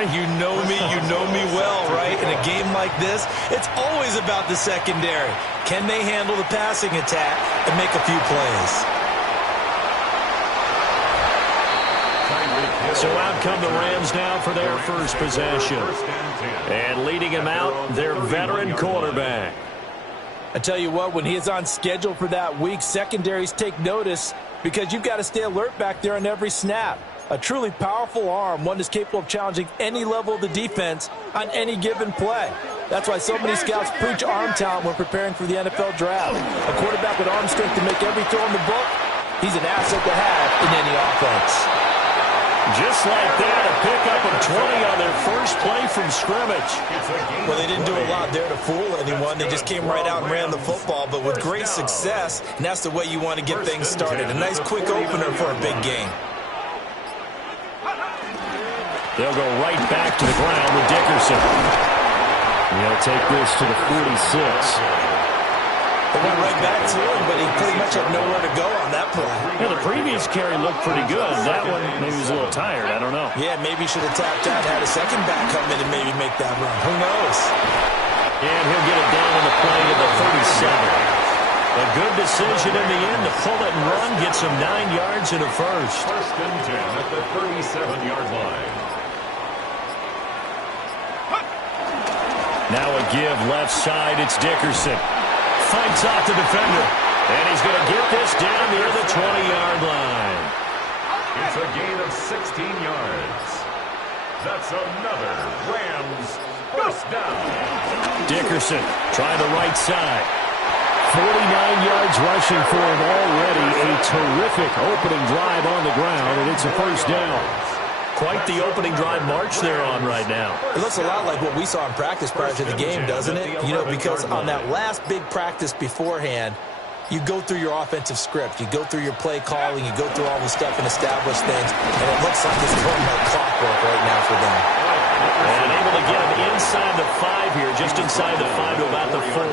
You know me well, right? In a game like this, it's always about the secondary. Can they handle the passing attack and make a few plays? So out come the Rams now for their first possession. And leading him out, their veteran quarterback. I tell you what, when he is on schedule for that week, secondaries take notice because you've got to stay alert back there on every snap. A truly powerful arm, one that's capable of challenging any level of the defense on any given play. That's why so many scouts preach arm talent when preparing for the NFL draft. A quarterback with arm strength to make every throw in the book, he's an asset to have in any offense. Just like that, a pickup of 20 on their first play from scrimmage. Well, they didn't do a lot there to fool anyone. They just came right out and ran the football, but with great success, and that's the way you want to get things started. A nice quick opener for a big game. They'll go right back to the ground with Dickerson. He'll take this to the 46. They went right back to him, but he pretty much had nowhere to go on that play. Yeah, the previous carry looked pretty good. That one, maybe he was a little tired. I don't know. Yeah, maybe he should have tapped out, had a second back come in and maybe make that run. Who knows? And he'll get it down on the play to the 37. A good decision in the end to pull it and run, gets him 9 yards and a first. First and 10 at the 37-yard line. Now a give left side. It's Dickerson. Fights off the defender. And he's going to get this down near the 20-yard line. It's a gain of 16 yards. That's another Rams first down. Dickerson trying the right side. 49 yards rushing for him already. A terrific opening drive on the ground, and it's a first down. Quite the opening drive march they're on right now. It looks a lot like what we saw in practice prior to the game, doesn't it? You know, because on that last big practice beforehand, you go through your offensive script. You go through your play calling. You go through all the stuff and establish things. And it looks like it's going like clockwork right now for them. And able to get him inside the 5 here, just inside the 5 to about the 4.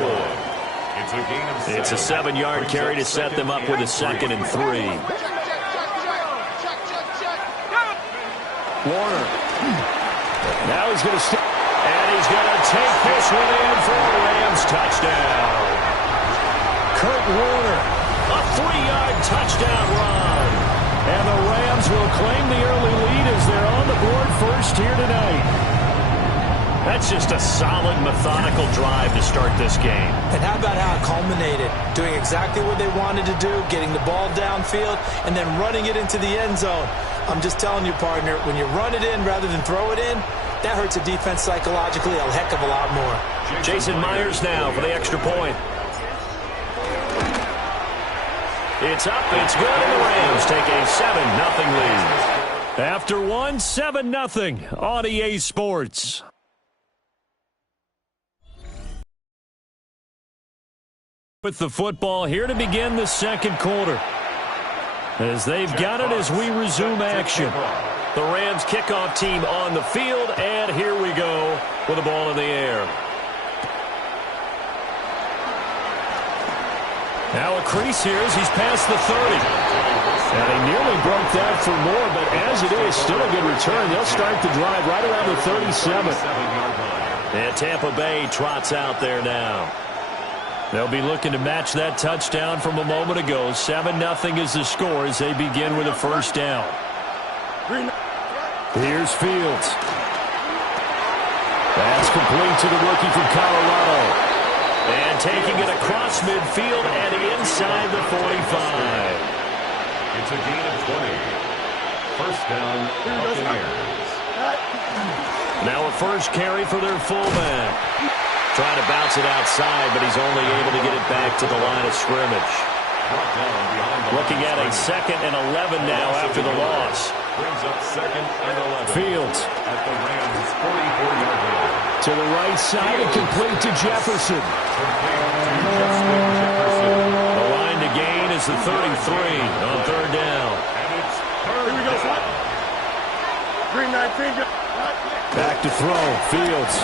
It's a 7-yard carry to set them up with a 2nd and 3. Warner. Now he's going to and he's going to take this one in for a Rams touchdown. Kurt Warner, a 3-yard touchdown run. And the Rams will claim the early lead as they're on the board first here tonight. That's just a solid, methodical drive to start this game. And how about how it culminated? Doing exactly what they wanted to do, getting the ball downfield, and then running it into the end zone. I'm just telling you, partner, when you run it in rather than throw it in, that hurts a defense psychologically a heck of a lot more. Jason Myers now for the extra point. It's up, it's good, and the Rams take a 7-0 lead. After one, 7-0 on EA Sports. With the football here to begin the second quarter. As they've got it as we resume action. The Rams kickoff team on the field, and here we go with the ball in the air. Now a crease here as he's past the 30. And they nearly broke that for more, but as it is, still a good return. They'll start the drive right around the 37. And Tampa Bay trots out there now. They'll be looking to match that touchdown from a moment ago. 7-0 is the score as they begin with a first down. Here's Fields. That's complete to the rookie from Colorado. And taking it across midfield and inside the 45. It's a gain of 20. First down, Buccaneers. Now a first carry for their fullback. Trying to bounce it outside, but he's only able to get it back to the line of scrimmage. Looking at a 2nd and 11 now after the loss. Brings up 2nd and 11. Fields. At the Rams' 44-yard line. To the right side and complete to Jefferson. The line to gain is the 33 on third down. And it's third down. Back to throw. Fields.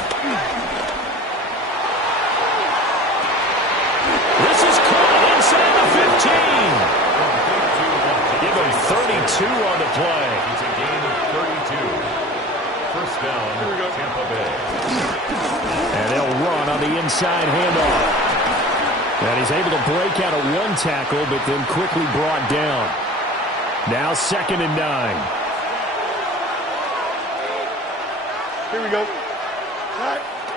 This is caught inside the 15. Give him 32 on the play. It's a gain of 32. First Touchdown, Tampa Bay. And they'll run on the inside handoff. And he's able to break out of one tackle, but then quickly brought down. Now 2nd and 9. Here we go.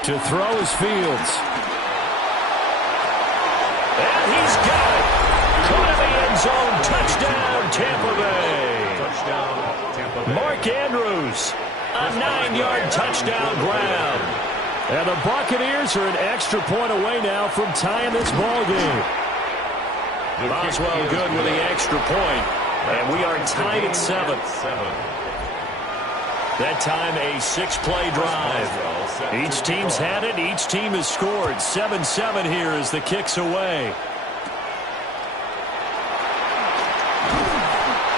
To throw is Fields. And he's got it. Caught in the end zone. Touchdown, Tampa Bay. Touchdown, Tampa Bay. Mark Andrews, a 9-yard touchdown grab. And the Buccaneers are an extra point away now from tying this ball game. Boswell good with the extra point. And we are tied at 7. That time a 6-play drive. Each team's had it. Each team has scored. 7-7 here as the kick's away.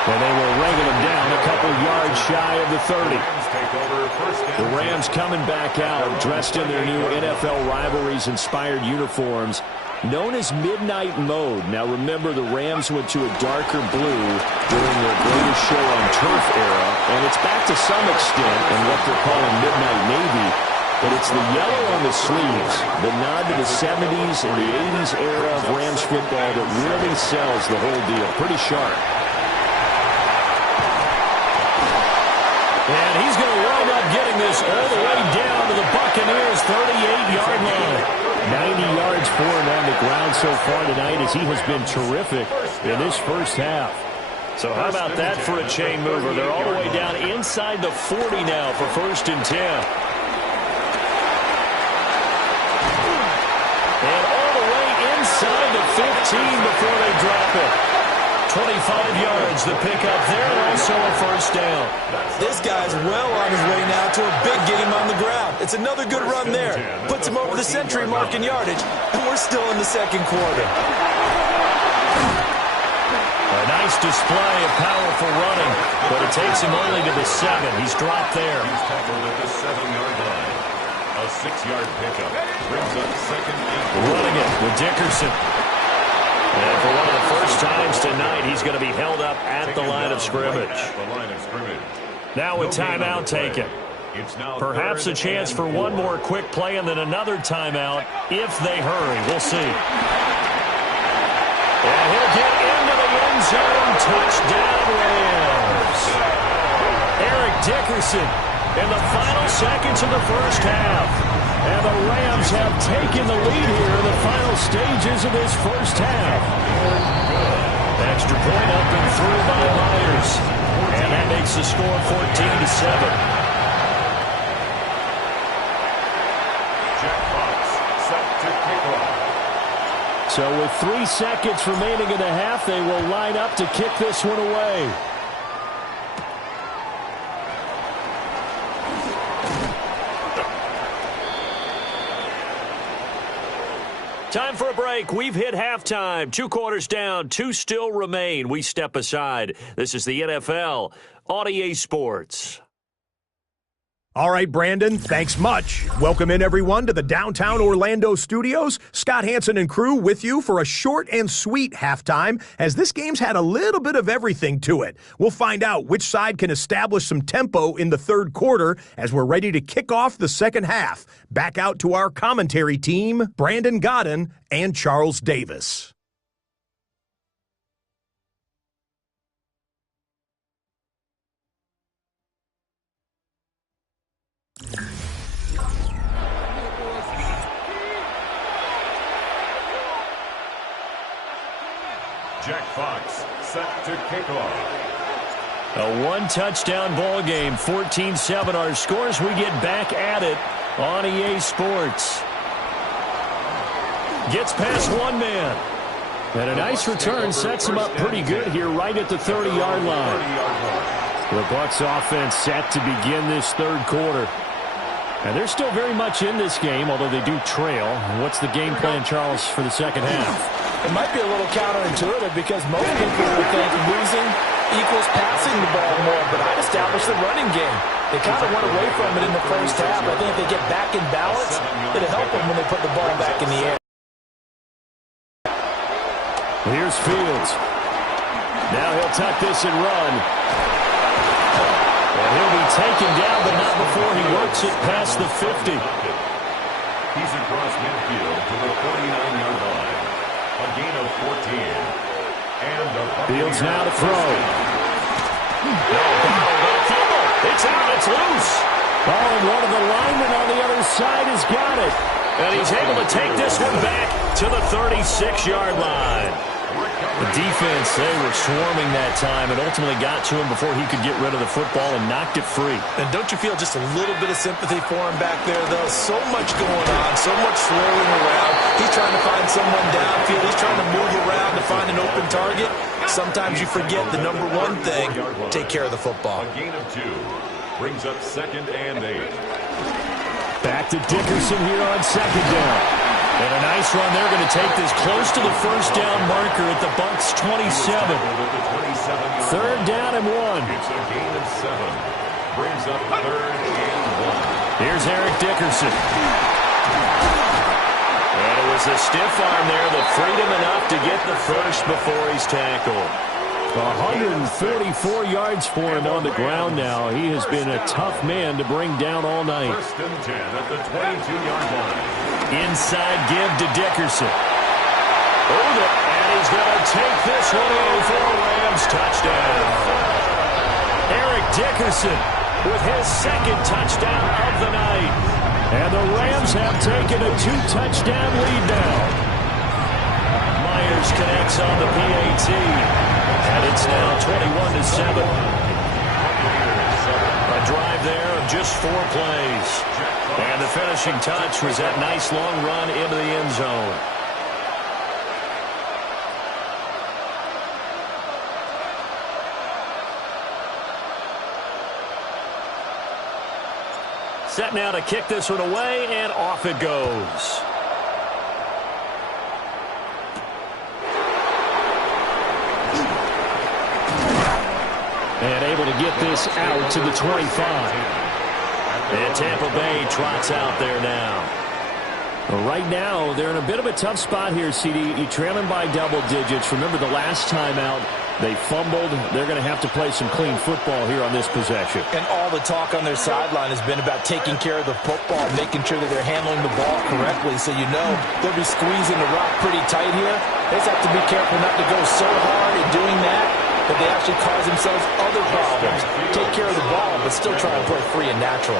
And they will wrangle him down a couple yards shy of the 30. The Rams coming back out, dressed in their new NFL rivalries-inspired uniforms, known as Midnight Mode. Now remember, the Rams went to a darker blue during their greatest show on turf era, and it's back to some extent in what they're calling Midnight Navy, but it's the yellow on the sleeves, the nod to the 70s and the 80s era of Rams football that really sells the whole deal. Pretty sharp. And he's going to wind up getting this all the way down to the Buccaneers' 38-yard line. 90 yards for him on the ground so far tonight as he has been terrific in this first half. So how about that for a chain mover? They're all the way down inside the 40 now for 1st and 10. And all the way inside the 15 before they drop it. 25 yards the pickup there, also a 1st down. This guy's well on his way now to a big get him on the ground. It's another good run there. Puts him over the century mark in yardage, and we're still in the 2nd quarter. A nice display of powerful running, but it takes him only to the 7. He's dropped there. He's tackled at the 7-yard line. A 6-yard pickup brings up 2nd and 4. Running it with Dickerson. And for one of the first times tonight, he's going to be held up at the line of scrimmage. Now with timeout taken. Perhaps a chance for one more quick play and then another timeout if they hurry. We'll see. And he'll get into the end zone. Touchdown, Rams. Eric Dickerson in the final seconds of the first half. And the Rams have taken the lead here in the final stages of this first half. Extra point up and through by Myers. And that makes the score 14-7. Jack Fox set to kick off. So with 3 seconds remaining in the half, they will line up to kick this one away. Time for a break. We've hit halftime. 2 quarters down. 2 still remain. We step aside. This is the NFL on EA Sports. All right, Brandon, thanks much. Welcome in, everyone, to the downtown Orlando studios. Scott Hansen and crew with you for a short and sweet halftime, as this game's had a little bit of everything to it. We'll find out which side can establish some tempo in the 3rd quarter as we're ready to kick off the 2nd half. Back out to our commentary team, Brandon Godden and Charles Davis. Jack Fox set to kick off. A 1-touchdown ball game, 14-7 our scores. We get back at it on EA Sports. Gets past one man. And a nice return sets him up pretty good here right at the 30-yard line. The Bucs offense set to begin this 3rd quarter. And they're still very much in this game, although they do trail. What's the game plan, Charles, for the 2nd half? It might be a little counterintuitive because most people would think losing equals passing the ball more, but I'd establish the running game. They kind of went away from it in the first half. I think if they get back in balance, it'll help them when they put the ball back in the air. Here's Fields. Now he'll tuck this and run. And he'll be taken down, but not before he works it past the 50. He's across midfield to the 49-yard line. A gain of 14. And the Fields now to throw. It's out, it's loose. Oh, and one of the linemen on the other side has got it. And he's able to take this one back to the 36-yard line. The defense, they were swarming that time and ultimately got to him before he could get rid of the football and knocked it free. And don't you feel just a little bit of sympathy for him back there, though? So much going on, so much swirling around. He's trying to find someone downfield. He's trying to move around to find an open target. Sometimes you forget the number one thing, take care of the football. A gain of 2 brings up 2nd and 8. Back to Dickerson here on 2nd down. And a nice run. They're going to take this close to the first down marker at the Bucs 27. 3rd down and 1. It's a gain of 7. Brings up 3rd and 1. Here's Eric Dickerson. And it was a stiff arm there that freed him enough to get the first before he's tackled. 144 yards for him on the ground now. He has been a tough man to bring down all night. 1st and 10 at the 22-yard line. Inside give to Dickerson. And he's going to take this one in for a Rams touchdown. Eric Dickerson with his 2nd touchdown of the night. And the Rams have taken a 2-touchdown lead now. Myers connects on the PAT. And it's now 21-7. A drive there of just 4 plays. And the finishing touch was that nice long run into the end zone. Set now to kick this one away, and off it goes. And able to get this out to the 25. And Tampa Bay trots out there now. Right now, they're in a bit of a tough spot here, CD. You're trailing by double digits. Remember the last time out, they fumbled. They're going to have to play some clean football here on this possession. And all the talk on their sideline has been about taking care of the football, making sure that they're handling the ball correctly. So you know they'll be squeezing the rock pretty tight here. They just have to be careful not to go so hard in doing that they actually cause themselves other problems. Take care of the ball, but still try and play free and natural.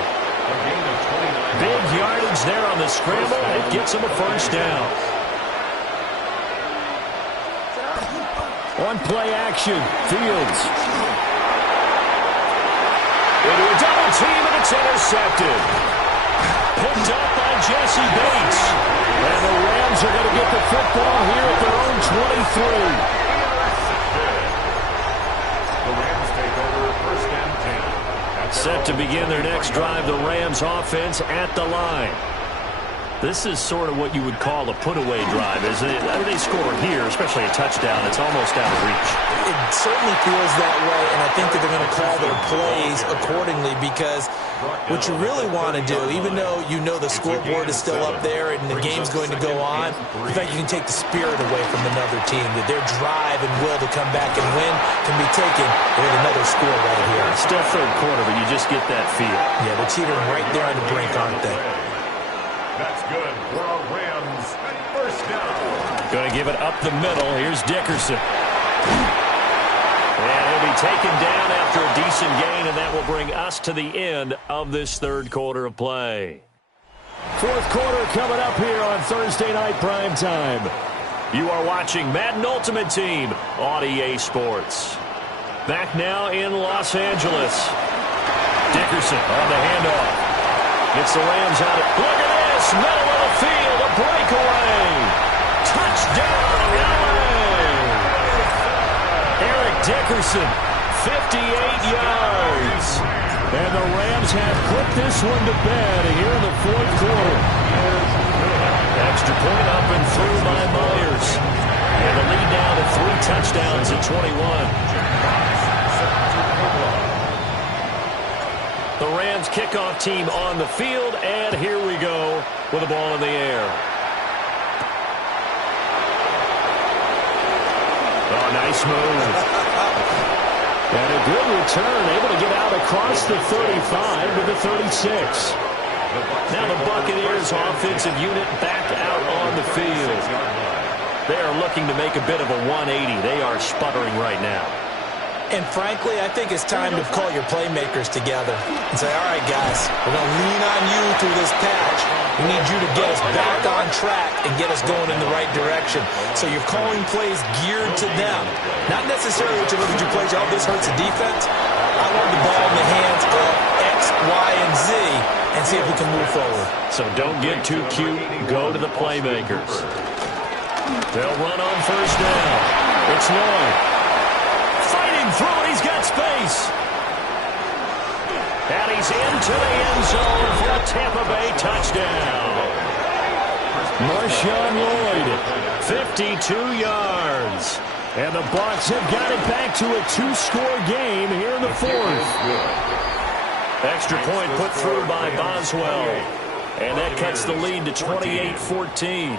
Big yardage there on the scramble. It gets them a first down. On play action, Fields. Into a double team, and it's intercepted. Picked up by Jesse Bates. And the Rams are going to get the football here at their own 23. Set to begin their next drive, the Rams offense at the line. This is sort of what you would call a put-away drive, isn't it? I mean, they score here, especially a touchdown. It's almost out of reach. It certainly feels that way, and I think that they're going to call their plays accordingly because what you really want to do, even though you know the scoreboard is still up there and the game's going to go on, in fact, you can take the spirit away from another team, that their drive and will to come back and win can be taken with another score right here. Still 3rd quarter, but you just get that feel. Yeah, they're teetering right there on the brink, aren't they? That's good for a Rams first down. Going to give it up the middle. Here's Dickerson. And he'll be taken down after a decent gain, and that will bring us to the end of this 3rd quarter of play. 4th quarter coming up here on Thursday Night Primetime. You are watching Madden Ultimate Team on EA Sports. Back now in Los Angeles. Dickerson on the handoff. Gets the Rams out. Look at this. Middle of the field. A breakaway. Touchdown, LA. Eric Dickerson, 58 yards. And the Rams have put this one to bed here in the 4th quarter. Extra point up and through by Myers. And the lead down to 3 touchdowns at 21. The Rams kickoff team on the field, and here we go with the ball in the air. Oh, nice move. And a good return, able to get out across the 35 to the 36. Now the Buccaneers offensive unit back out on the field. They are looking to make a bit of a 180. They are sputtering right now. And frankly, I think it's time to call your playmakers together and say, all right, guys, we're going to lean on you through this patch. We need you to get us back on track and get us going in the right direction. So you're calling plays geared to them. Not necessarily what you look at your plays, oh, this hurts the defense. I want the ball in the hands of X, Y, and Z and see if we can move forward. So don't get too cute. Go to the playmakers. They'll run on first down. It's Lloyd. Fighting through, he's got space. And he's into the end zone for a Tampa Bay touchdown. Marshawn Lloyd, 52 yards. And the Bucs have got it back to a two-score game here in the fourth. Extra point put through by Boswell. And that cuts the lead to 28-14.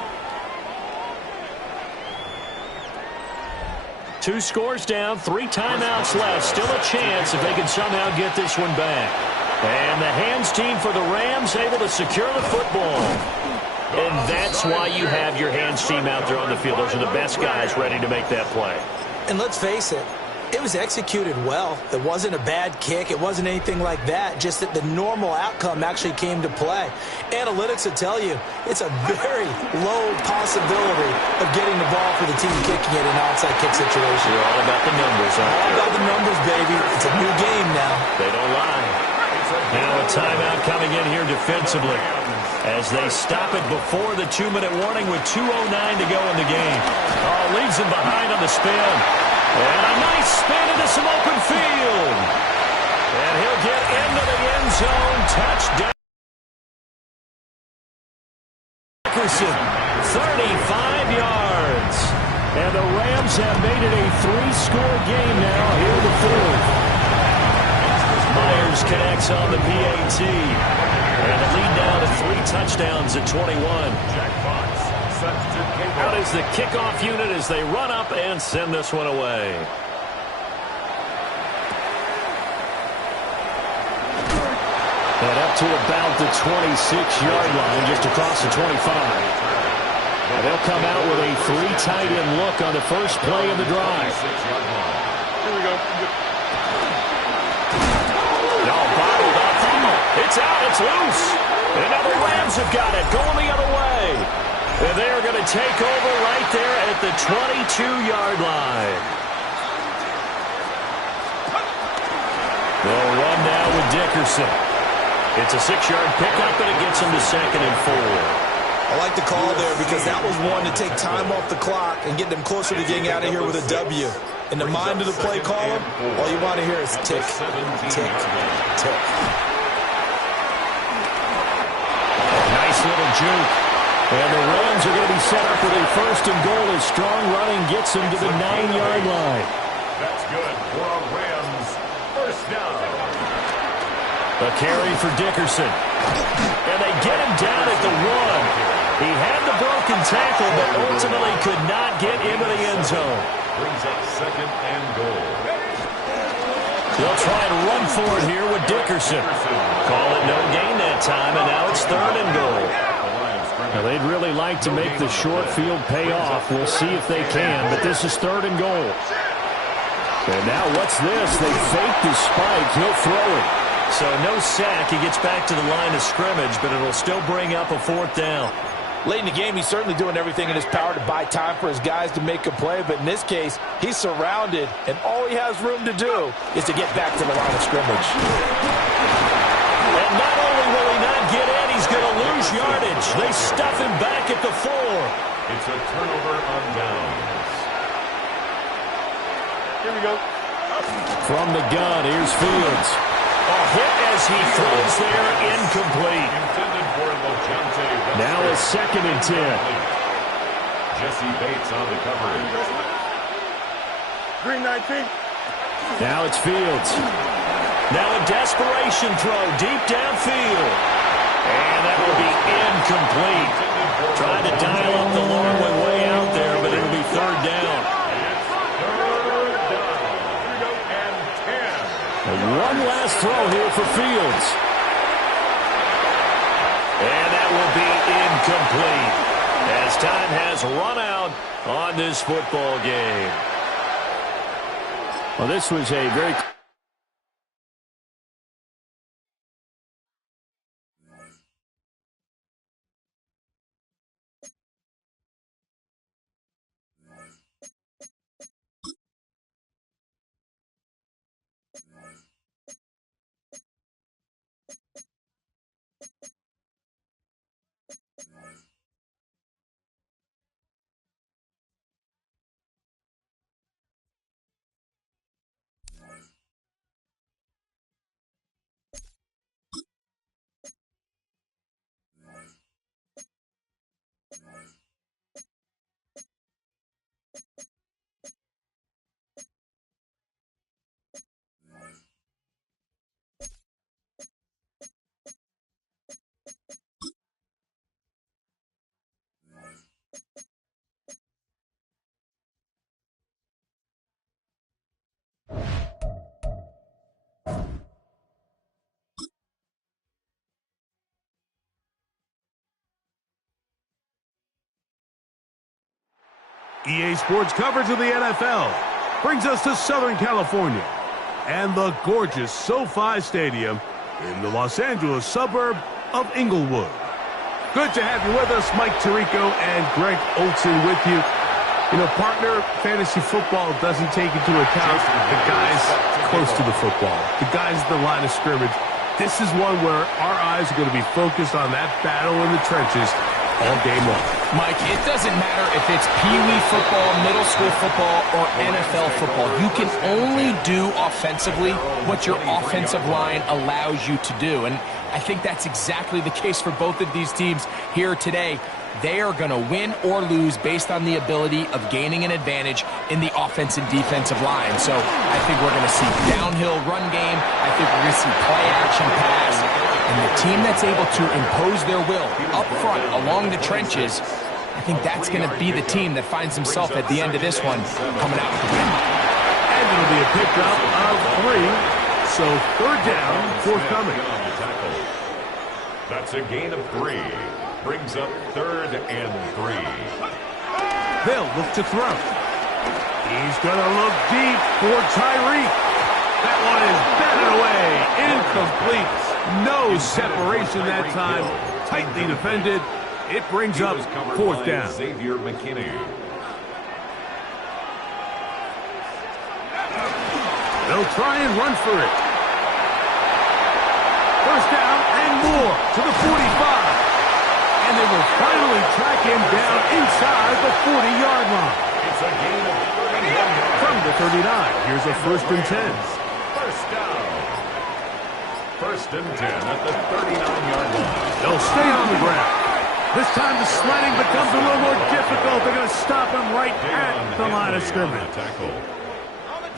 2 scores down, 3 timeouts left. Still a chance if they can somehow get this one back. And the hands team for the Rams able to secure the football. And that's why you have your hands team out there on the field. Those are the best guys ready to make that play. And let's face it, it was executed well. It wasn't a bad kick. It wasn't anything like that. Just that the normal outcome actually came to play. Analytics will tell you it's a very low possibility of getting the ball for the team kicking it in an onside kick situation. You're all about the numbers, aren't you? All about the numbers, baby. It's a new game now. They don't lie. Now a timeout coming in here defensively as they stop it before the 2-minute warning with 2:09 to go in the game. Oh, leaves him behind on the spin. And a nice spin into some open field. And he'll get into the end zone. Touchdown. Dickerson, 35 yards. And the Rams have made it a 3-score game now here in the fourth. Myers connects on the PAT. And the lead now to 3 touchdowns at 21. Out is the kickoff unit as they run up and send this one away. And up to about the 26-yard line, just across the 25. And they'll come out with a 3 tight end look on the first play of the drive. Here we go. No, bottled up. It's out. It's loose. And now the Rams have got it. Going the other way. And they are going to take over right there at the 22-yard line. They'll run now with Dickerson. It's a 6-yard pickup, and it gets them to 2nd and 4. I like the call there because that was one to take time off the clock and get them closer to getting out of here with a W. In the mind of the play caller, all you want to hear is tick, tick, tick. Nice little juke. And the Rams are going to be set up with a 1st and goal as strong running gets them to the 9-yard line. That's good for a Rams 1st down. A carry for Dickerson. And they get him down at the 1. He had the broken tackle, but ultimately could not get into the end zone. Brings up 2nd and goal. They'll try and run for it here with Dickerson. Call it no gain that time, and now it's 3rd and goal. Now, they'd really like to make the short field pay off. We'll see if they can, but this is 3rd and goal. And now what's this? They fake the spike. He'll throw it. So no sack. He gets back to the line of scrimmage, but it'll still bring up a 4th down. Late in the game, he's certainly doing everything in his power to buy time for his guys to make a play, but in this case, he's surrounded, and all he has room to do is to get back to the line of scrimmage. And not only will he not get in, he's going to lose yardage. They stuff him back at the 4. It's a turnover on downs. Here we go. From the gun, here's Fields. A hit as he throws there, incomplete. Intended for Lojante. Now a 2nd and 10. Jesse Bates on the coverage. Green 19. Now it's Fields. Now a desperation throw deep downfield. And that will be incomplete. Trying to dial up the long way out there, but it'll be 3rd down. It's 3rd down. Here we go. And throw here for Fields. And that will be incomplete as time has run out on this football game. Well, this was a very... EA Sports coverage of the NFL brings us to Southern California and the gorgeous SoFi Stadium in the Los Angeles suburb of Inglewood. Good to have you with us, Mike Tirico and Greg Olson with you. You know, partner, fantasy football doesn't take into account the guys close to the football, the guys at the line of scrimmage. This is one where our eyes are going to be focused on that battle in the trenches all game long. Mike, it doesn't matter if it's Pee-wee football, middle school football, or NFL football. You can only do offensively what your offensive line allows you to do. And I think that's exactly the case for both of these teams here today. They are going to win or lose based on the ability of gaining an advantage in the offense and defensive line. So I think we're going to see downhill run game. I think we're going to see play action pass. And the team that's able to impose their will up front along the trenches, I think that's going to be the team that finds himself at the end of this one coming out with the win. And it'll be a pickup of 3, so third down forthcoming. That's a gain of 3. Brings up 3rd and 3. They'll look to throw. He's going to look deep for Tyreek. That one is batted away. Incomplete. No separation that time. Tightly defended. It brings up 4th down. Xavier McKinney. They'll try and run for it. First down and more to the 45. And they will finally track him down inside the 40-yard line. It's a gain of 31 yards. From the 39, here's a 1st and 10. First down. 1st and 10 at the 39-yard line. They'll stay on the ground. This time the sliding becomes a little more difficult. They're going to stop him right at the line of scrimmage.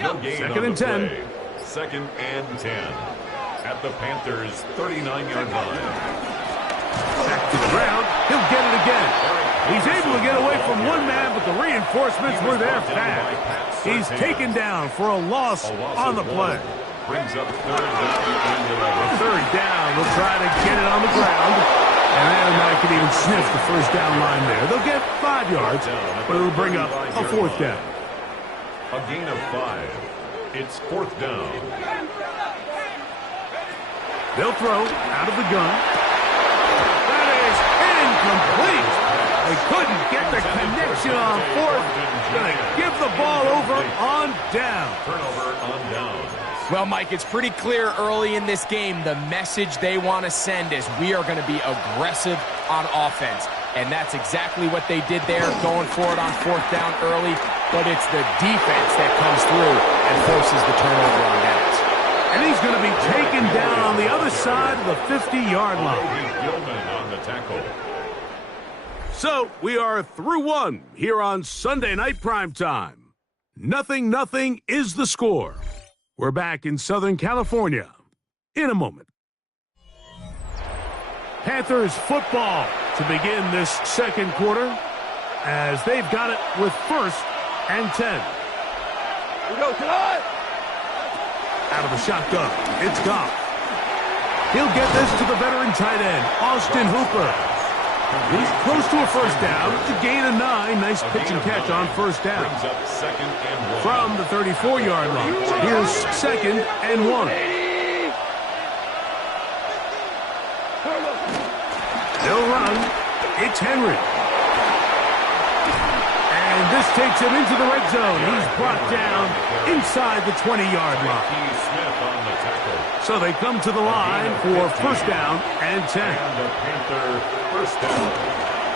No gain 2nd and 10. Play. 2nd and 10 at the Panthers' 39-yard line. Back to the ground. He'll get it again. He's able to get away from one man, but the reinforcements were there fast. He's taken down for a loss on the play. Brings up 3rd and 11. 3rd down. They'll try to get it on the ground. And then I can even sniff the 1st down line there. They'll get 5 yards, but it'll bring up a 4th down. A gain of 5. It's 4th down. They'll throw out of the gun. That is incomplete. They couldn't get the connection on 4th. Going to give the ball over on down. Turnover on down. Well, Mike, it's pretty clear early in this game the message they want to send is we are going to be aggressive on offense. And that's exactly what they did there, going for it on 4th down early. But it's the defense that comes through and forces the turnover on downs. And he's going to be taken down on the other side of the 50-yard line. Gilman on the tackle. So we are through one here on Sunday Night Primetime. 0-0 is the score. We're back in Southern California in a moment. Panthers football to begin this second quarter as they've got it with 1st and 10. We go, tonight. Out of the shotgun, it's Goff. He'll get this to the veteran tight end, Austin Hooper. He's close to a first down. It's a gain of 9. Nice pitch and catch on first down. From the 34-yard line, here's 2nd and 1. They'll run. It's Henry. And this takes him into the red zone. He's brought down inside the 20-yard line. So they come to the line for first down and 10.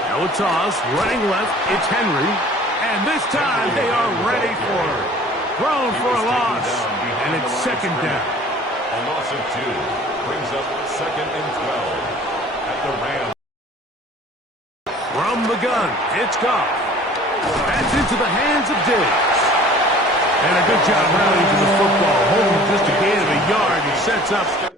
Now a toss, running left, it's Henry. And this time they are ready for it. Thrown for a loss. And it's 2nd down. A loss of 2 brings up 2nd and 12 at the Rams. From the gun, it's Goff. That's into the hands of Diggs. And a good job rallying to the football. Holding just a gain of a yard. He sets up.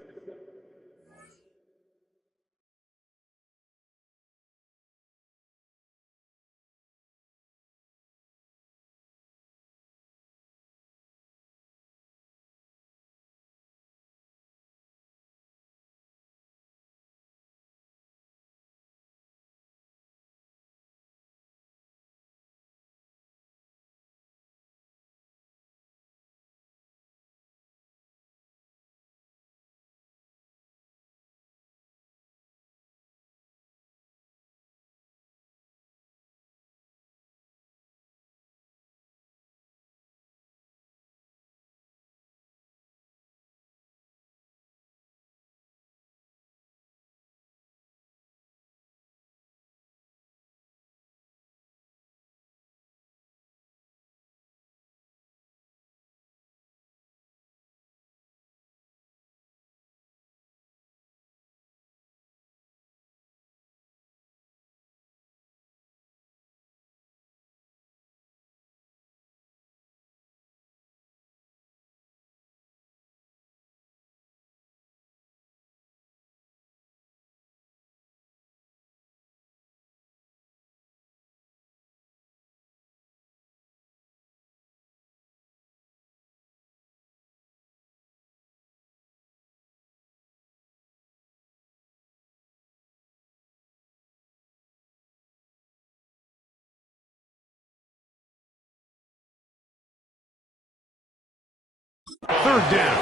Third down.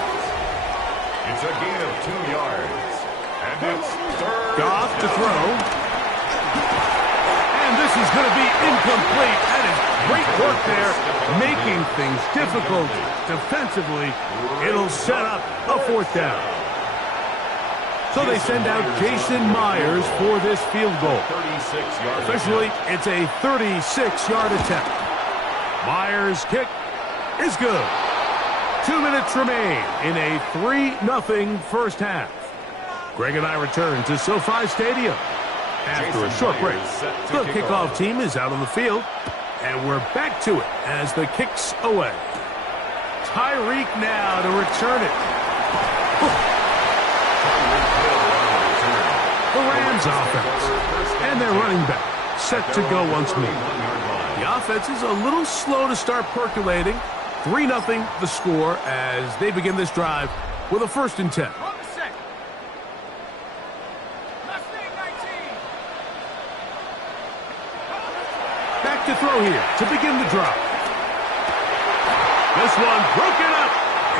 It's a gain of 2 yards. And it's 3rd. Goff to throw. And this is going to be incomplete. That is great work there, making things difficult defensively. It'll set up a 4th down. So they send out Jason Myers for this field goal. Officially, it's a 36-yard attempt. Myers' kick is good. 2 minutes remain in a 3-0 first half. Greg and I return to SoFi Stadium. After a short break, the kickoff team is out on the field, and we're back to it as the kick's away. Tyreek now to return it. The Rams offense, and their running back set to go once more. The offense is a little slow to start percolating. 3-0 the score as they begin this drive with a 1st and 10. Back to throw here to begin the drive. This one broken up.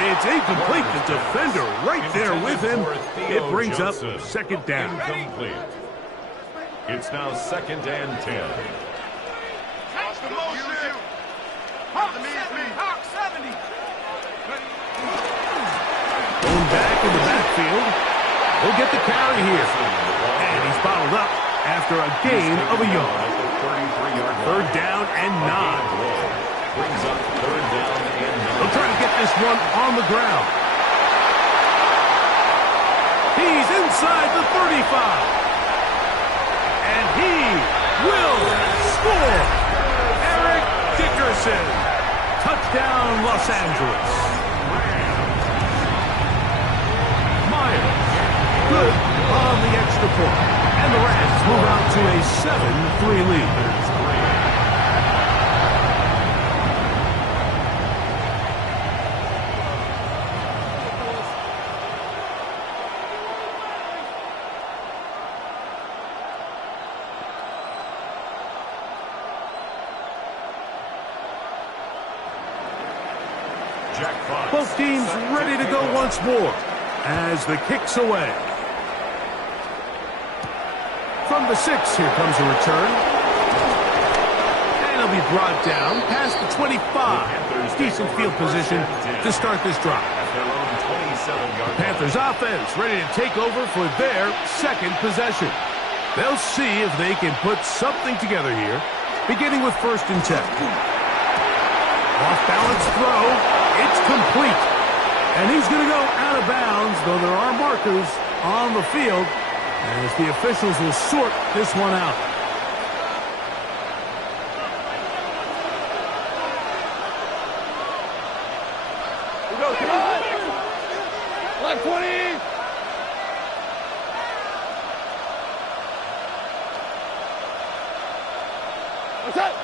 It's incomplete. The defender right there with him. It brings up 2nd down. Incomplete. It's now 2nd and 10. Going back in the backfield. He'll get the carry here. And he's bottled up after a gain of a yard. 3rd down and 9. Brings up 3rd down and 9. They'll try to get this one on the ground. He's inside the 35. And he will score. Eric Dickerson. Touchdown, Los Angeles. Myers, good on the extra point. And the Rams move out to a 7-3 lead. Both teams ready to go once more as the kick's away. From the 6, here comes a return. And he'll be brought down past the 25. Decent field position to start this drive. Panthers offense ready to take over for their second possession. They'll see if they can put something together here, beginning with 1st and 10. Off-balance throw. It's complete. And he's going to go out of bounds, though there are markers on the field, as the officials will sort this one out. Left 20.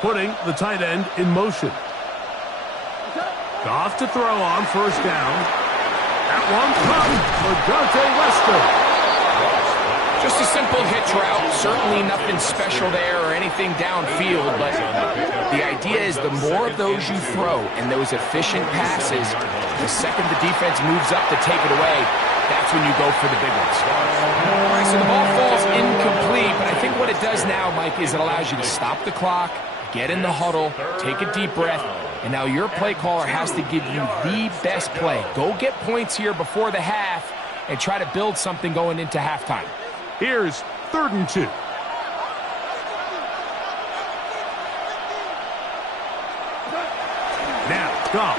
Putting the tight end in motion. Goff to throw on 1st down. That one comes for Dante Wester. Just a simple hitch route. Certainly nothing special there or anything downfield, but the idea is the more of those you throw and those efficient passes, the second the defense moves up to take it away, that's when you go for the big ones. All right, so the ball falls incomplete, but I think what it does now, Mike, is it allows you to stop the clock, get in the huddle, take a deep breath, and now your play caller has to give you the best play. Go get points here before the half and try to build something going into halftime. Here's 3rd and 2. Now, Goff.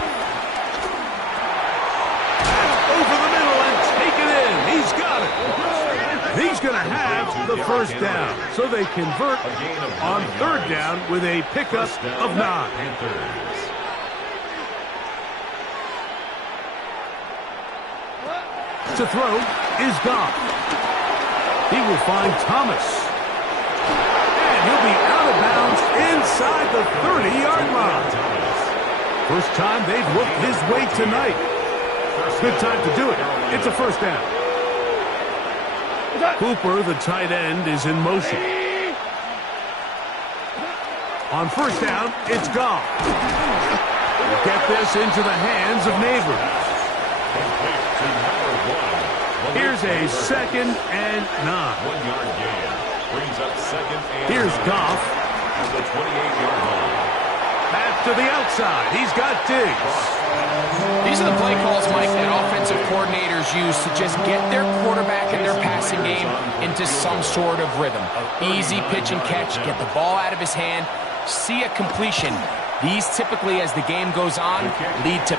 That's over the middle and taken in. He's got it. He's going to have the 1st down. So they convert on 3rd down with a pickup of 9. To throw is Goff. He will find Thomas. And he'll be out of bounds inside the 30-yard line. First time they've whooped his way tonight. Good time to do it. It's a 1st down. Cooper, the tight end, is in motion. On 1st down, it's Goff. We'll get this into the hands of Neighbors. Here's a 2nd and 9. 1-yard gain. Brings up 2nd and Here's Goff. At the 28-yard line. Back to the outside. He's got Diggs. These are the play calls, Mike, that offensive coordinators use to just get their quarterback and their passing game into some sort of rhythm. Easy pitch and catch, get the ball out of his hand, see a completion. These typically, as the game goes on, lead to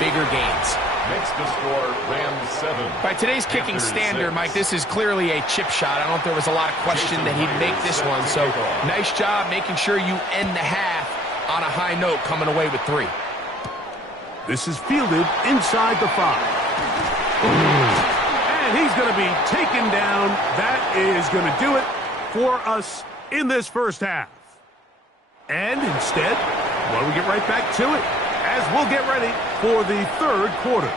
bigger gains. Makes the score Rams 7. By today's kicking standard, Mike, this is clearly a chip shot. I don't think there was a lot of question that he'd make this one. So nice job making sure you end the half on a high note, coming away with 3. This is fielded inside the 5. And he's going to be taken down. That is going to do it for us in this first half. And instead, why don't we get right back to it as we'll get ready for the third quarter.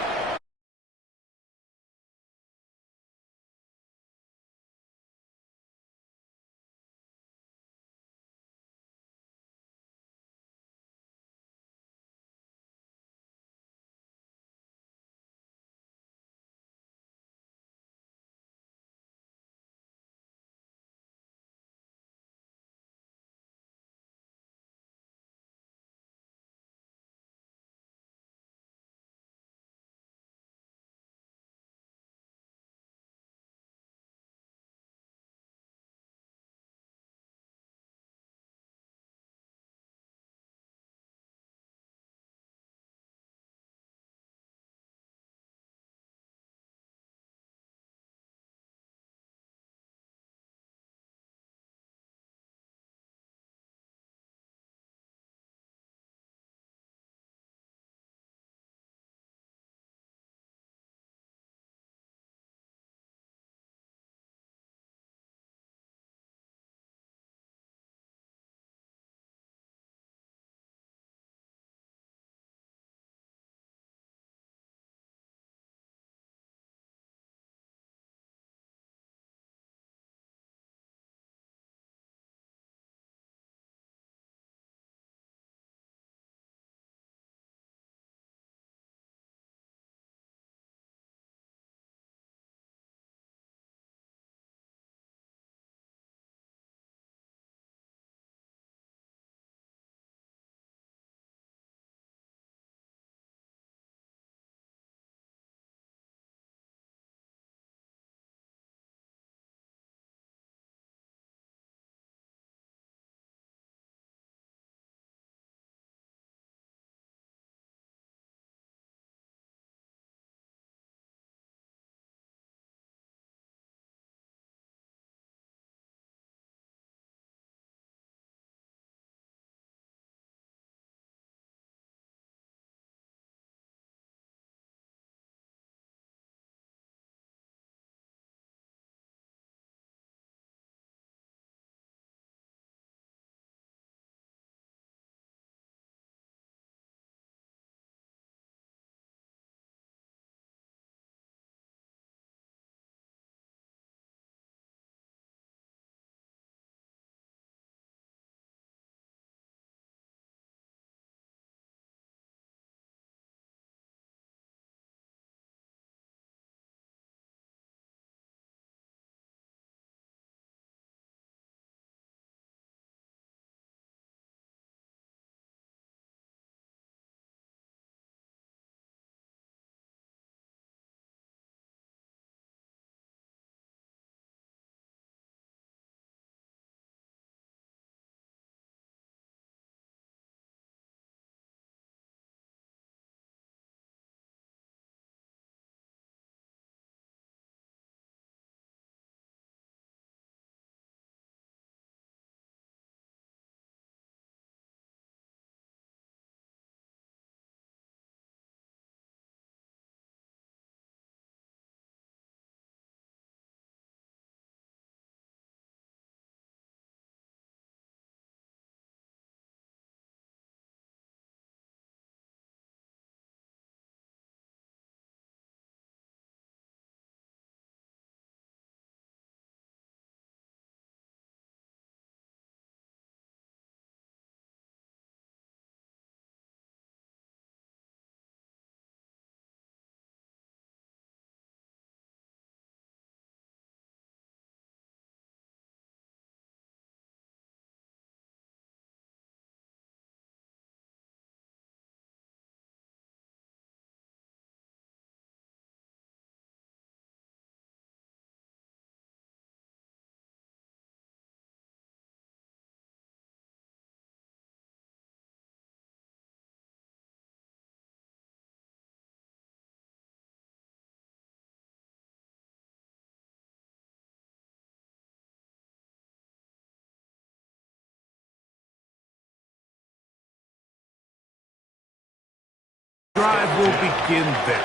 drive will begin there.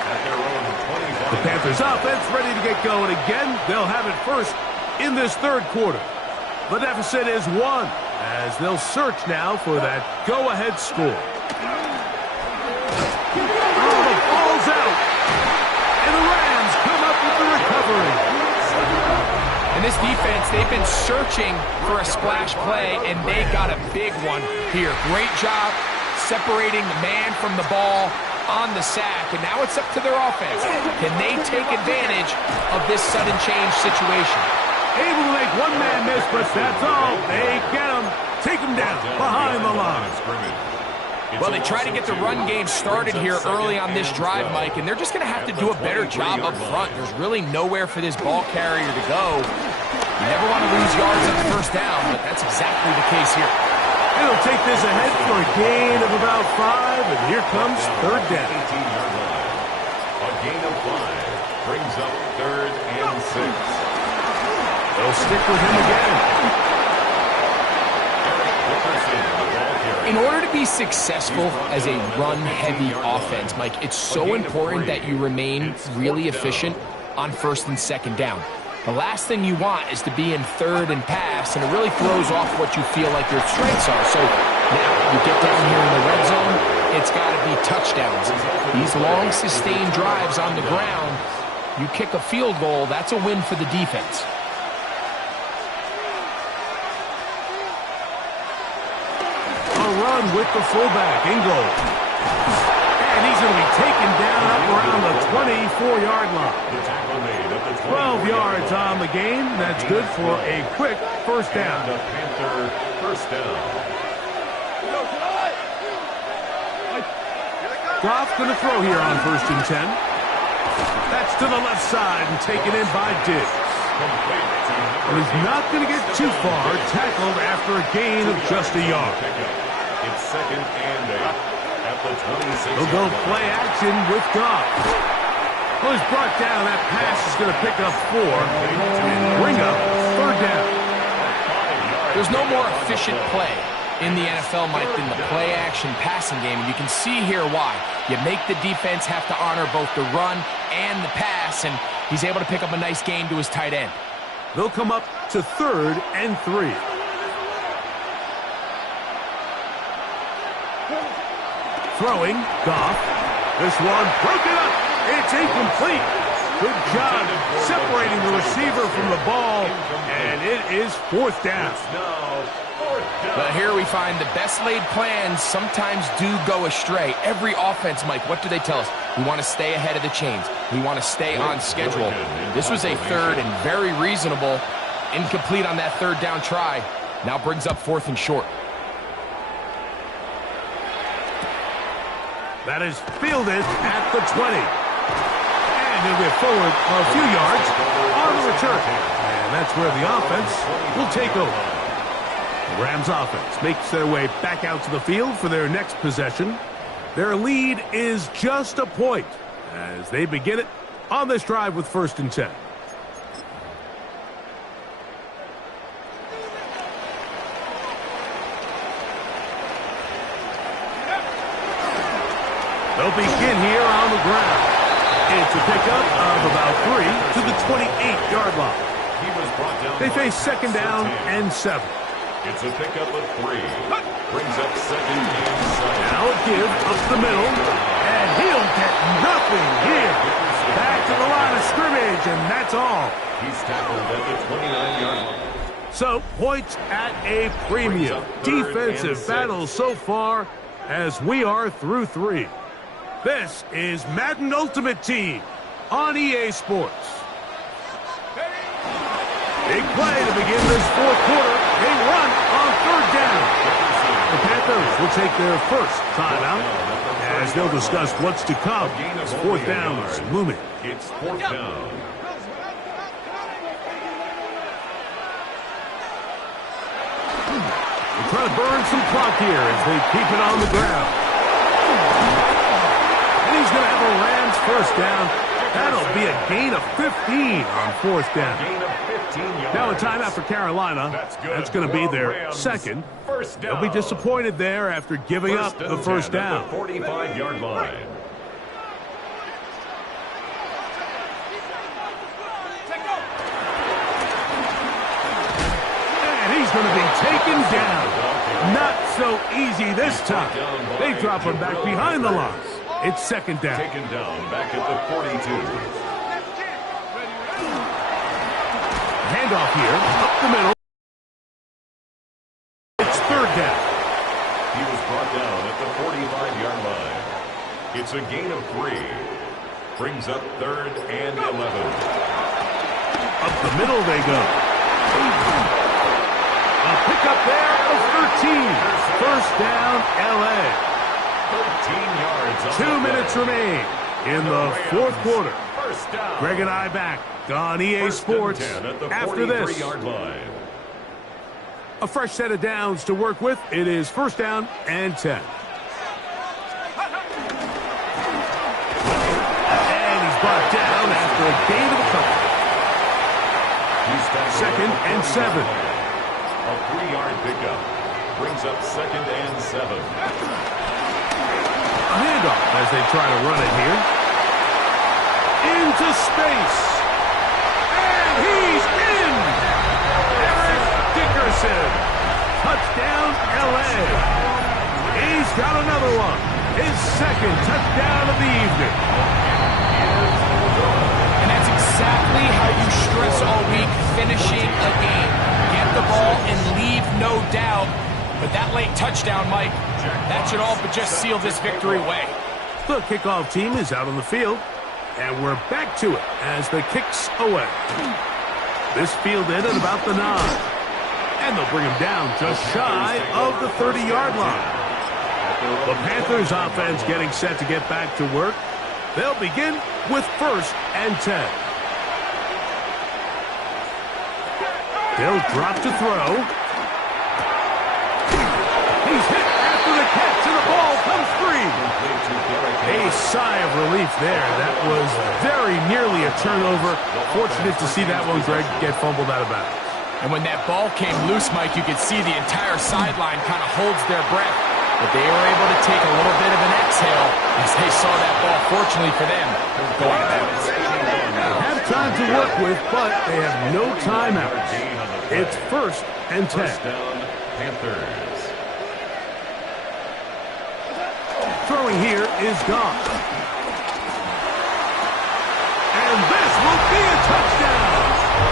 The Panthers offense ready to get going again. They'll have it first in this third quarter. The deficit is 1 as they'll search now for that go-ahead score. Oh, the ball's out. And the Rams come up with the recovery. And this defense, they've been searching for a splash play, and they got a big one here. Great job separating the man from the ball on the sack, and now it's up to their offense. Can they take advantage of this sudden change situation? Able to make one man miss, but that's all. They get him. Take him down behind the line. Well, they try to get the run game started here early on this drive, Mike, and they're just going to have to do a better job up front. There's really nowhere for this ball carrier to go. You never want to lose yards on the first down, but that's exactly the case here. It'll take this ahead for a gain of about 5, and here comes third down. A gain of 5 brings up 3rd and 6. They'll stick with him again. In order to be successful as a run-heavy offense, Mike, it's so important that you remain really efficient on 1st and 2nd down. The last thing you want is to be in 3rd and pass, and it really throws off what you feel like your strengths are. So now you get down here in the red zone, it's got to be touchdowns. These long, sustained drives on the ground, you kick a field goal, that's a win for the defense. Run with the fullback, Ingle. And he's going to be taken down up around the 24-yard line. 12 yards on the game. That's good for a quick first down. The Panther first down. Goff going to throw here on 1st and 10. That's to the left side and taken in by Diggs. And he's not going to get too far, tackled after a gain of just a yard. It's 2nd and 8 at the 26. He'll go play action with Goff. Well, he's brought down. That pass is going to pick up 4 and bring up 3rd down. There's no more efficient play in the NFL, Mike, than the play-action passing game. And you can see here why. You make the defense have to honor both the run and the pass, and he's able to pick up a nice gain to his tight end. They'll come up to 3rd and 3. Throwing, Goff. This one broken up. It's incomplete. Good job separating the receiver from the ball, and it is 4th down. But here we find the best laid plans sometimes do go astray. Every offense, Mike, what do they tell us? We want to stay ahead of the chains. We want to stay on schedule. This was a 3rd and very reasonable. Incomplete on that 3rd down try. Now brings up 4th and short. That is fielded at the 20. And he'll get forward a few yards on the return. And that's where the offense will take over. The Rams offense makes their way back out to the field for their next possession. Their lead is just a point as they begin it on this drive with 1st and 10. They'll begin here on the ground. It's a pickup of about 3 to the 28-yard line. They face 2nd down and 7. It's a pickup of 3. Brings up 2nd and 7. Now a give up the middle, and he'll get nothing here. Back to the line of scrimmage, and that's all. He's tackled at the 29-yard line. So, points at a premium. Defensive battle so far as we are through 3. This is Madden Ultimate Team on EA Sports. Big play to begin this 4th quarter. They run on 3rd down. The Panthers will take their first timeout as they'll discuss what's to come as 4th down is looming. It's 4th down. They're trying to burn some clock here as they keep it on the ground. He's going to have a Rams first down. That'll be a gain of 15 on 4th down. Now a timeout for Carolina. That's going to be their second. They'll be disappointed there after giving up the first down. 45-yard line. taken down. Not so easy this time. They drop him back behind the line. It's second down. Taken down back at the 42. Handoff here, up the middle. It's third down. He was brought down at the 45-yard line. It's a gain of 3. Brings up third and 11. Up the middle they go. A pickup there of 13. First down, L.A. 13 yards. 2 minutes remain in the fourth quarter. First down. Greg and I back on EA Sports after this. Line. A fresh set of downs to work with. It is first down and 10. And he's brought down after a gain of a couple. Second and 7. A 3-yard pickup. Brings up second and 7. A handoff as they try to run it here. Into space. And he's in! Eric Dickerson. Touchdown, L.A. He's got another one. His second touchdown of the evening. And that's exactly how you stress all week, finishing a game. Get the ball and leave no doubt. But that late touchdown, Mike, that should all but just seal this victory away. The kickoff team is out on the field, and we're back to it as the kick's away. This fielded at about the 9, and they'll bring him down just shy of the 30-yard line. The Panthers offense getting set to get back to work. They'll begin with first and 10. They'll drop to throw. He's hit after the catch, and the ball comes free. A sigh of relief there. That was very nearly a turnover. Fortunate to see that one, Greg, get fumbled out of bounds. And when that ball came loose, Mike, you could see the entire sideline kind of holds their breath. But they were able to take a little bit of an exhale as they saw that ball, fortunately for them, going out of bounds. Have time to work with, but they have no timeouts. It's first and 10. First down, Panthers. Throwing here is Goff. And this will be a touchdown.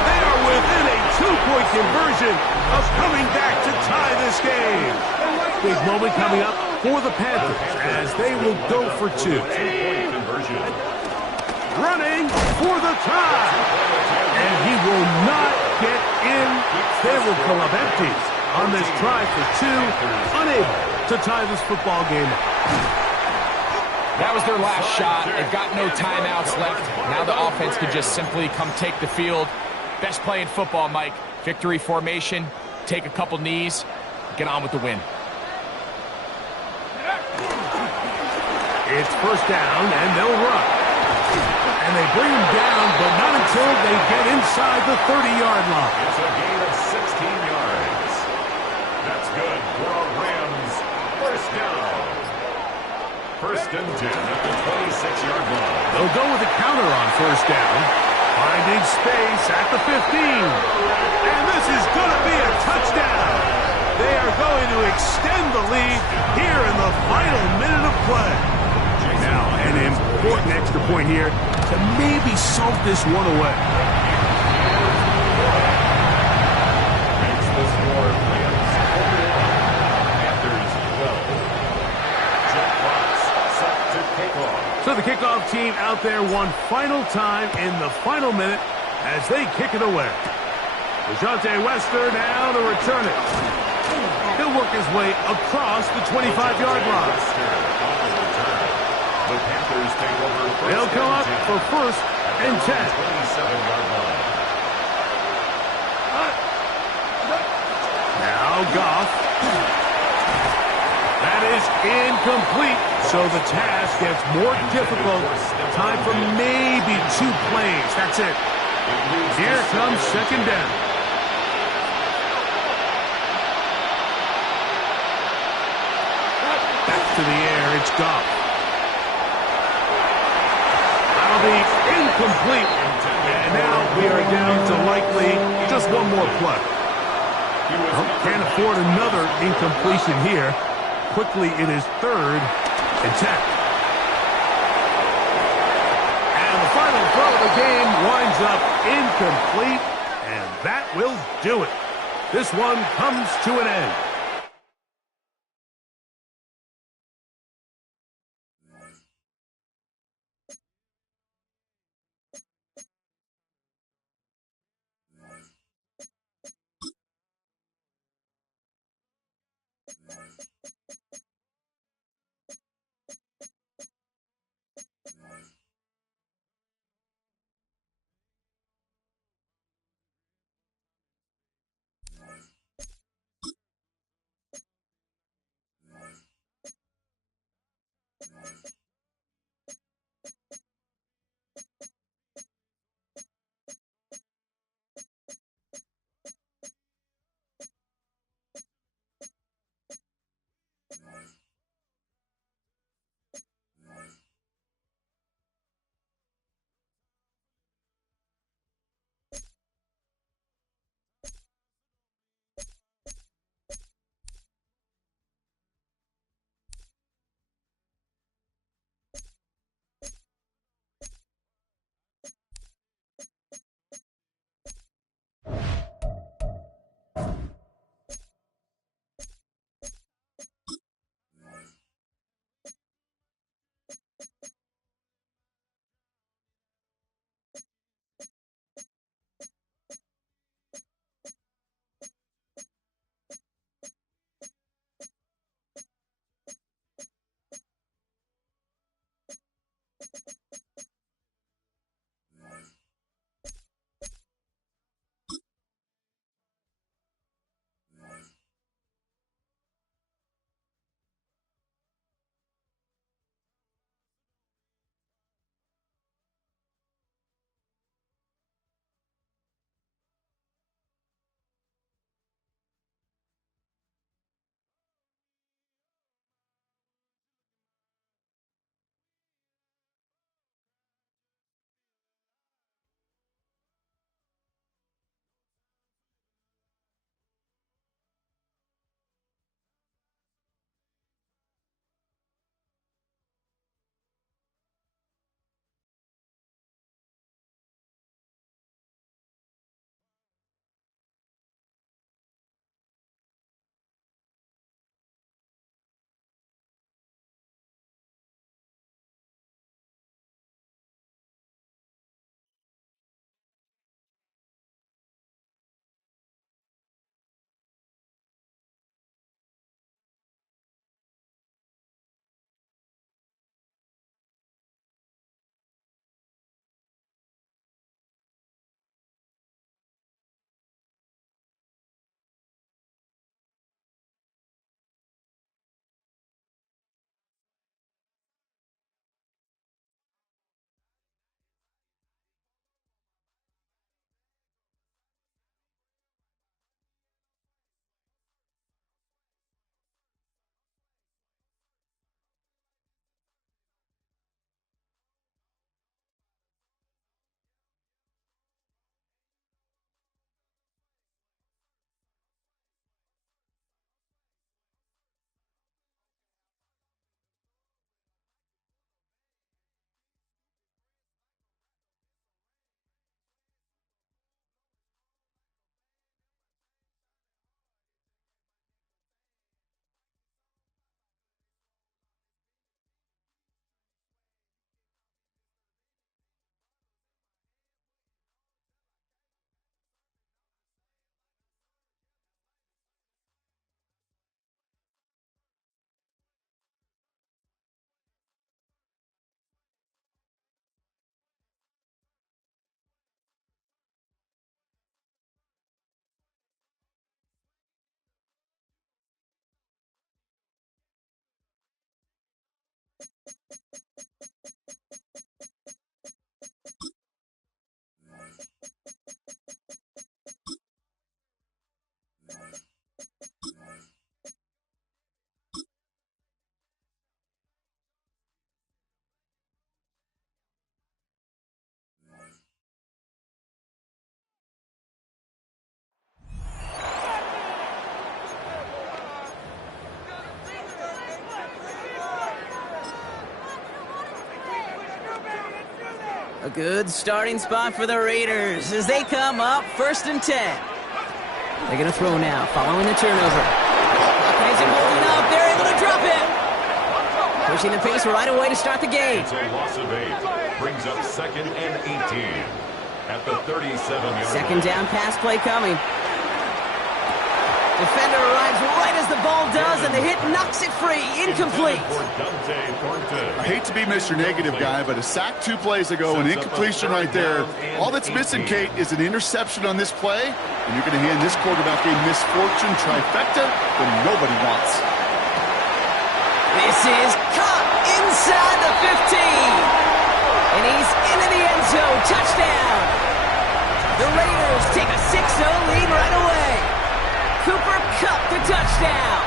They are within a 2-point conversion of coming back to tie this game. Big moment coming up for the Panthers as they will go for 2. Running for the tie. And he will not get in. They will come up empty on this try for 2. Unable to tie this football game. That was their last shot. They've got no timeouts left. Now the offense can just simply come take the field. Best play in football, Mike. Victory formation, take a couple knees, get on with the win. It's first down, and they'll run. And they bring him down, but not until they get inside the 30-yard line. It's a gain of 16 yards. That's good for a Rams first down. First and 10 at the 26-yard line. They'll go with a counter on first down. Finding space at the 15. And this is going to be a touchdown. They are going to extend the lead here in the final minute of play. Now, an important extra point here to maybe soak this one away. Makes the score Rams 4, Panthers 12. Jet clocks set to kick off. So the kickoff team out there one final time in the final minute as they kick it away. DeJounte Wester now to return it. He'll work his way across the 25-yard line. The Panthers take over first. They'll come up for first and 10. 27-yard line. Now Goff. That is incomplete. So the task gets more difficult. Time for maybe 2 plays. That's it. Here comes second down. Back to the air. It's Goff. That'll be incomplete. And now we are down to likely just one more play. Can't afford another incompletion here. Quickly, it is 3rd and 10. And the final throw of the game winds up incomplete, and that will do it. This one comes to an end. A good starting spot for the Raiders as they come up 1st and 10. They're going to throw now, following the turnover. Buckeyes are holding up. They're able to drop it. Pushing the pace right away to start the game. It's a loss of 8. Brings up 2nd and 18 at the 37-yard line. Second down pass play coming. Defender arrives right as the ball does, and the hit knocks it free. Incomplete. I hate to be Mr. Negative guy, but a sack 2 plays ago, an incompletion right there. All that's missing, Kate, is an interception on this play, and you're going to hand this quarterback a misfortune trifecta that nobody wants. This is caught inside the 15. And he's into the end zone. Touchdown. The Raiders take a 6-0 lead right away. Cooper Kupp the touchdown.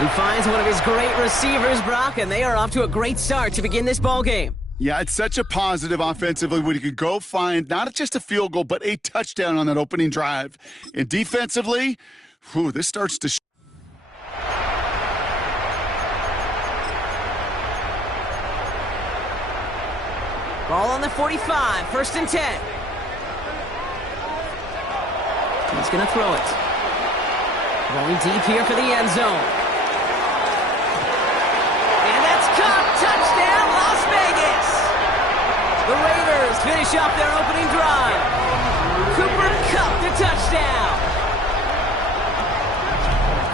He finds one of his great receivers, Brock, and they are off to a great start to begin this ball game. Yeah, it's such a positive offensively when you could go find not just a field goal, but a touchdown on that opening drive. And defensively, this starts to Ball on the 45, 1st and 10. He's going to throw it. Going deep here for the end zone. And that's caught. Touchdown, Las Vegas. The Raiders finish off their opening drive. Cooper Kupp the touchdown.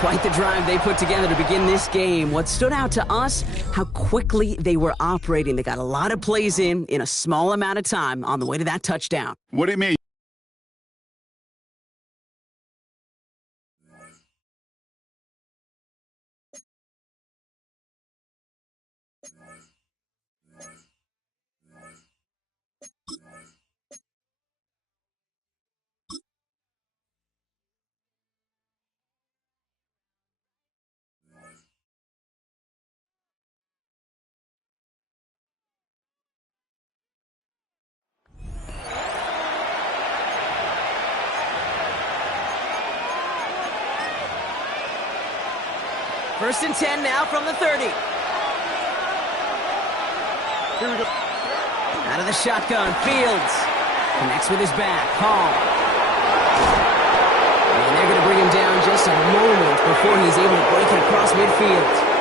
Quite the drive they put together to begin this game. What stood out to us, how quickly they were operating. They got a lot of plays in a small amount of time on the way to that touchdown. What do you mean? First and 10 now from the 30. Here we go. Out of the shotgun, Fields connects with his back. Hall. And they're going to bring him down just a moment before he's able to break it across midfield.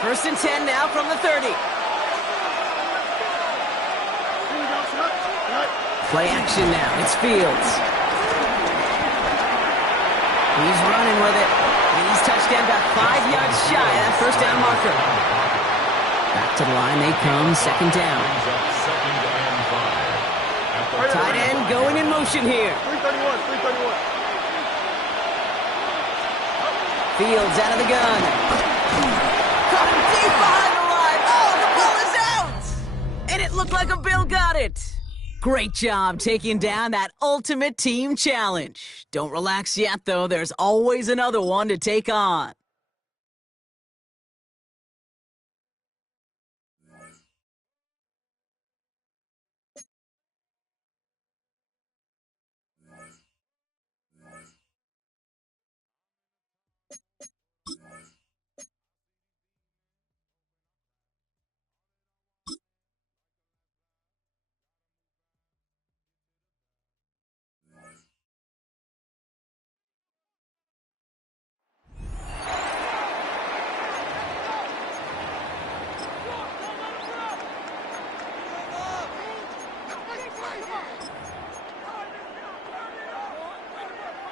First and 10 now from the 30. Play action now. It's Fields. He's running with it. And he's touchdown, about 5 yards shy of that first down marker. Back to the line they come. Second down. Tight end going in motion here. 331. Fields out of the gun. Caught him deep behind the line. Oh, the ball is out. And it looked like a Bill got it. Great job taking down that ultimate team challenge. Don't relax yet, though. There's always another one to take on.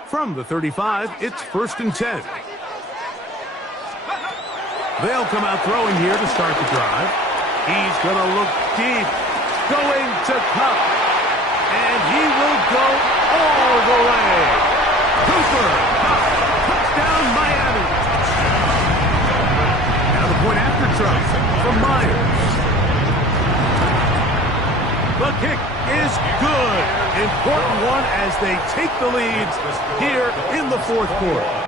From the 35, it's 1st and 10. They'll come out throwing here to start the drive. He's going to look deep, going to Kupp, and he will go all the way. Cooper Kupp, touchdown Miami. Now the point after try from Myers. The kick is good. Important one as they take the lead here in the 4th quarter.